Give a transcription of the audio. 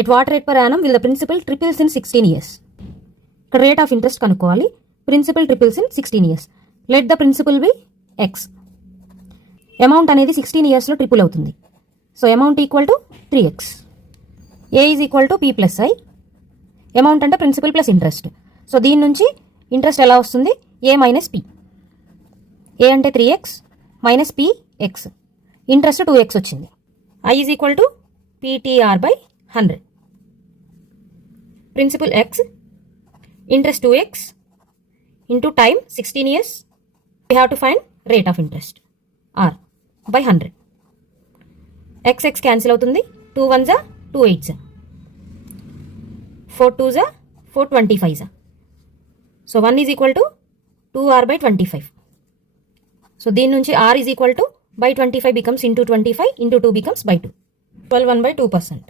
At what rate per annum will the principal triples in 16 years. ఇక్కడ rate of interest కనుక్కోవాలి. Principal triples in 16 years. Let the principal be x. Amount అనేది 16 yearsలో triple అవుతుంది. So amount equal to 3x. A is equal to P plus I. Amount అంటే principal plus interest. So దీని నుంచి ఇంట్రెస్ట్ ఎలా వస్తుంది? ఏ minus P. ఏ అంటే 3x minus P X. Interest 2x వచ్చింది. I is equal to PTR by 100. Principal x, interest 2x into time 16 years. We have to find rate of interest R by 100. X cancel అవుతుంది. 2 1s 2 8s, 4 2s 4 25s. So 1 is equal to 2r by 25. So దీని నుంచి r is equal to by 25 becomes into 25 into 2 becomes by 2. 12 1/2%.